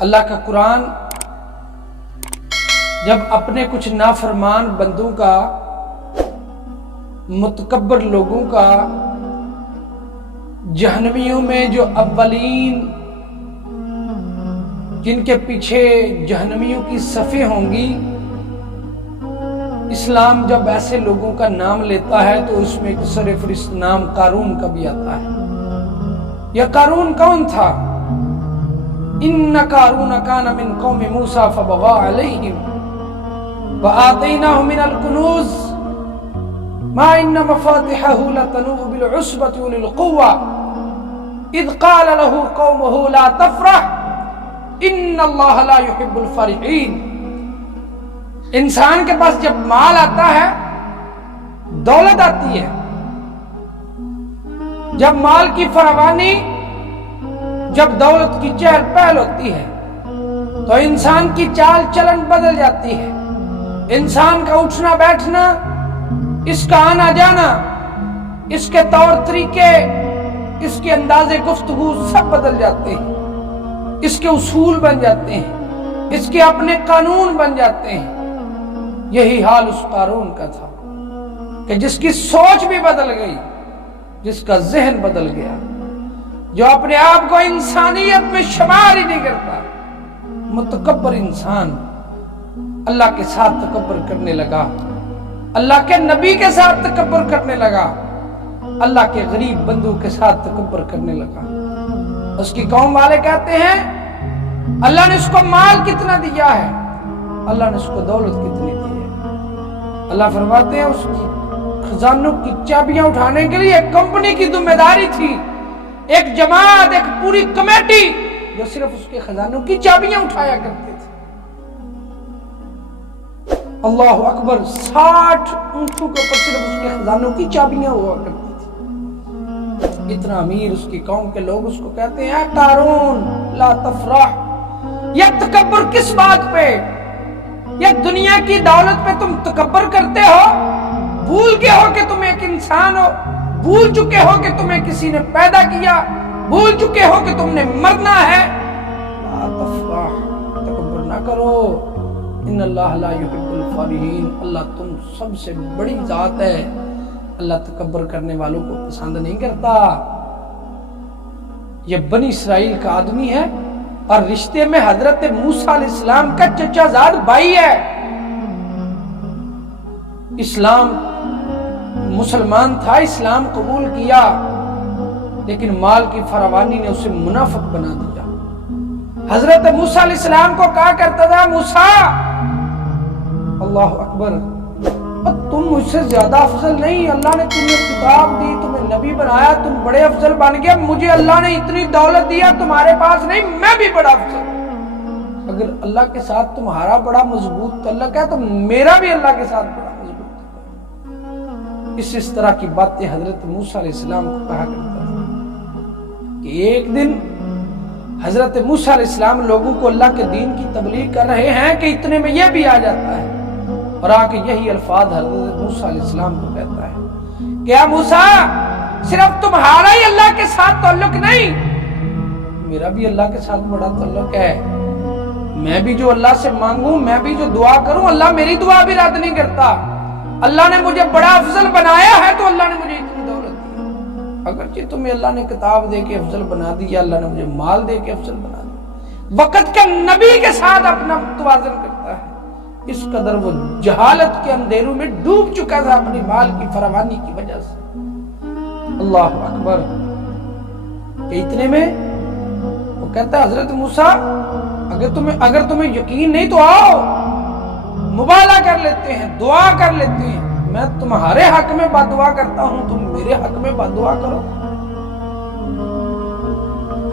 اللہ کا قرآن جب اپنے کچھ نافرمان بندوں کا، متکبر لوگوں کا، جہنمیوں میں جو اولین جن کے پیچھے جہنمیوں کی صفیں ہوں گی، اسلام جب ایسے لوگوں کا نام لیتا ہے تو اس میں سر فہرست نام قارون کا بھی آتا ہے۔ یہ قارون کون تھا؟ ان قارون کان من قوم موسیٰ فبغى علیہم وآتیناہ من الکنوز ما ان مفاتحہ لتنوء بالعصبۃ اولي القوہ اذ قال له قومہ لا تفرح ان اللہ لا يحب الفرحین۔ انسان کے پاس جب مال آتا ہے، دولت آتی ہے، جب مال کی فراوانی، جب دولت کی چہل پہل ہوتی ہے تو انسان کی چال چلن بدل جاتی ہے، انسان کا اٹھنا بیٹھنا، اس کا آنا جانا، اس کے طور طریقے، اس کے انداز گفتگو سب بدل جاتے ہیں، اس کے اصول بن جاتے ہیں، اس کے اپنے قانون بن جاتے ہیں۔ یہی حال اس قارون کا تھا کہ جس کی سوچ بھی بدل گئی، جس کا ذہن بدل گیا، جو اپنے آپ کو انسانیت میں شمار ہی نہیں کرتا، متکبر انسان اللہ کے ساتھ تکبر کرنے لگا، اللہ کے نبی کے ساتھ تکبر کرنے لگا، اللہ کے غریب بندوں کے ساتھ تکبر کرنے لگا۔ اس کی قوم والے کہتے ہیں اللہ نے اس کو مال کتنا دیا ہے، اللہ نے اس کو دولت کتنی دی ہے۔ اللہ فرماتے ہیں اس کی خزانوں کی چابیاں اٹھانے کے لیے ایک کمپنی کی ذمہ داری تھی، ایک جماعت، ایک پوری کمیٹی جو صرف اس کے خزانوں کی چابیاں اٹھایا کرتے تھے۔ اللہ اکبر، 60 اونٹوں کے اوپر صرف اس کے خزانوں کی چابیاں ہوا کرتی تھی۔ اتنا امیر اس کی قوم کے لوگ اس کو کہتے ہیں اے قارون لا تفرح، یہ تکبر کس بات پہ؟ یہ دنیا کی دولت پہ تم تکبر کرتے ہو؟ بھول گئے ہو کہ تم ایک انسان ہو، بھول چکے ہو کہ تمہیں کسی نے پیدا کیا، بھول چکے ہو کہ تم نے مرنا ہے۔ لا تفرح، تکبر نہ کرو، ان اللہ لا يحب الفرحین، اللہ تم سب سے بڑی ذات ہے، اللہ تکبر کرنے والوں کو پسند نہیں کرتا۔ یہ بنی اسرائیل کا آدمی ہے اور رشتے میں حضرت موسیٰ علیہ السلام کا چچا زاد بھائی ہے۔ اسلام مسلمان تھا، اسلام قبول کیا، لیکن مال کی فراوانی نے اسے منافق بنا دیا۔ حضرت موسیٰ علیہ السلام کو کہا کرتا تھا موسیٰ، اللہ اکبر، تم مجھ سے زیادہ افضل نہیں، اللہ نے تمہیں کتاب دی، تمہیں نبی بنایا، تم بڑے افضل بن گئے، مجھے اللہ نے اتنی دولت دیا، تمہارے پاس نہیں، میں بھی بڑا افضل۔ اگر اللہ کے ساتھ تمہارا بڑا مضبوط تعلق ہے تو میرا بھی اللہ کے ساتھ بڑا مضبوط تعلق ہے۔ اس طرح کی باتیں حضرت موسیٰ علیہ السلام کو کہا کرتا تھا کہ ایک دن حضرت موسیٰ علیہ السلام لوگوں کو اللہ کے دین کی تبلیغ کر رہے ہیں کہ اتنے میں یہ بھی آ جاتا ہے اور آ کے یہی الفاظ حضرت موسیٰ علیہ السلام کو کہتا ہے کہ اے موسیٰ، صرف تمہارا ہی اللہ کے ساتھ تعلق نہیں، میرا بھی اللہ کے ساتھ بڑا تعلق ہے۔ میں بھی جو اللہ سے مانگوں، میں بھی جو دعا کروں، اللہ میری دعا بھی رد نہیں کرتا۔ اللہ نے مجھے بڑا افضل بنایا ہے تو اللہ نے مجھے اتنی دولت دی۔ اگرچہ تمہیں اللہ نے کتاب دے کے افضل بنا دیا، اللہ نے مجھے مال دے کے افضل بنا دیا۔ وقت کے نبی کے ساتھ اپنا توازن کرتا ہے۔ اس قدر وہ جہالت کے اندھیروں میں ڈوب چکا تھا اپنی مال کی فراوانی کی وجہ سے۔ اللہ اکبر، کہ اتنے میں وہ کہتا ہے حضرت موسیٰ، اگر تمہیں یقین نہیں تو آؤ، مبالغہ کر لیتے ہیں، دعا کر لیتے ہیں، میں تمہارے حق میں بد دعا کرتا ہوں، تم میرے حق میں بد دعا کرو۔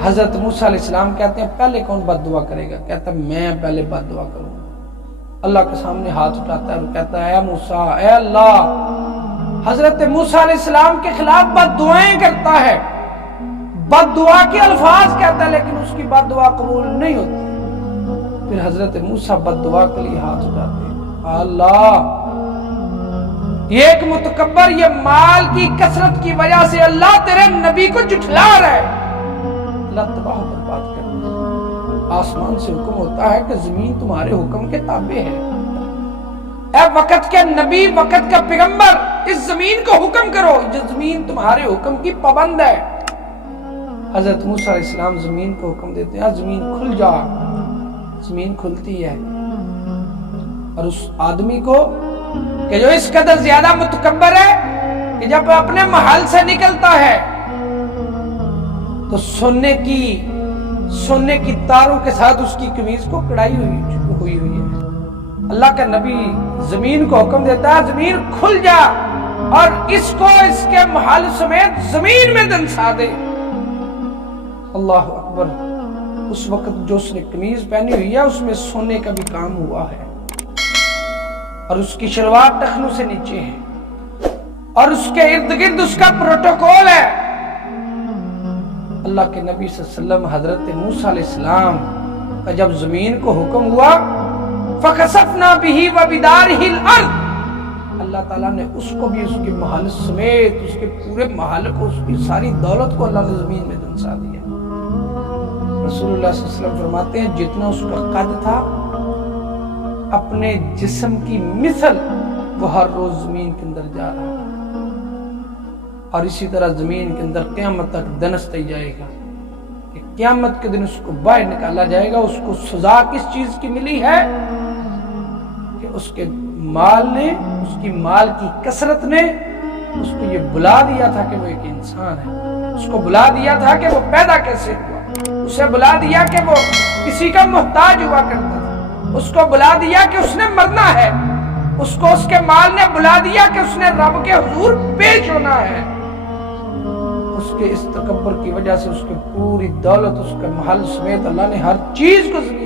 حضرت موسیٰ علیہ السلام کہتے ہیں پہلے کون بد دعا کرے گا؟ کہتا ہے میں پہلے بد دعا کروں۔ اللہ کے سامنے ہاتھ اٹھاتا ہے اور کہتا ہے اے موسیٰ، اے اللہ، حضرت موسیٰ علیہ السلام کے خلاف بد دعائیں کرتا ہے، بد دعا کے الفاظ کہتا ہے، لیکن اس کی بد دعا قبول نہیں ہوتی۔ پھر حضرت موسیٰ بد دعا کے لیے ہاتھ اٹھاتے ہیں، اللہ، یہ ایک متکبر، یہ مال کی کثرت کی وجہ سے اللہ تیرے نبی کو جھٹلا رہا ہے، اللہ تباہ و برباد کر دے۔ آسمان سے حکم ہوتا ہے کہ زمین تمہارے حکم کے تابع ہے. اے وقت کے نبی، وقت کا پیغمبر، اس زمین کو حکم کرو، جو زمین تمہارے حکم کی پابند ہے. حضرت موسیٰ علیہ السلام زمین کو حکم دیتے ہیں زمین کھل جا. زمین کھلتی ہے اور اس آدمی کو کہ جو اس قدر زیادہ متکبر ہے کہ جب اپنے محل سے نکلتا ہے تو سونے کی تاروں کے ساتھ اس کی قمیض کو کڑائی ہوئی ہے. اللہ کا نبی زمین کو حکم دیتا ہے زمین کھل جا اور اس کو اس کے محل سمیت زمین میں دنسا دے. اللہ اکبر. اس وقت جو اس نے قمیض پہنی ہوئی ہے اس میں سونے کا بھی کام ہوا ہے اور اس کی شلوار ٹخنوں سے نیچے ہے اور اس کے ارد گرد اس کا پروٹوکول ہے. اللہ کے نبی صلی اللہ علیہ وسلم حضرت موسیٰ علیہ السلام کا جب زمین کو حکم ہوا فَخَسَفْنَا بِهِ وَبِدَارِهِ الْأَرْضِ، اللہ تعالیٰ نے اس کو بھی اس کے محل سمیت اس کے پورے محل کو، اس کی ساری دولت کو اللہ نے زمین میں دنسا دیا. رسول اللہ صلی اللہ علیہ وسلم فرماتے ہیں جتنا اس کا قد تھا اپنے جسم کی مثل وہ ہر روز زمین کے اندر جا رہا ہے اور اسی طرح زمین کے اندر قیامت تک دنستے جائے گا کہ قیامت کے دن اس کو باہر نکالا جائے گا. اس کو سزا کس چیز کی ملی ہے کہ اس کے مال نے، اس کی مال کی کثرت نے اس کو یہ بلا دیا تھا کہ وہ ایک انسان ہے. اس کو بلا دیا تھا کہ وہ پیدا کیسے ہوا، اسے بلا دیا کہ وہ کسی کا محتاج ہوا کرتا تھا، اس کو بلا دیا کہ اس نے مرنا ہے، اس کو اس کے مال نے بلا دیا کہ اس نے رب کے حضور پیش ہونا ہے. اس کے اس تکبر کی وجہ سے اس کی پوری دولت، اس کے محل سمیت اللہ نے ہر چیز کو زمین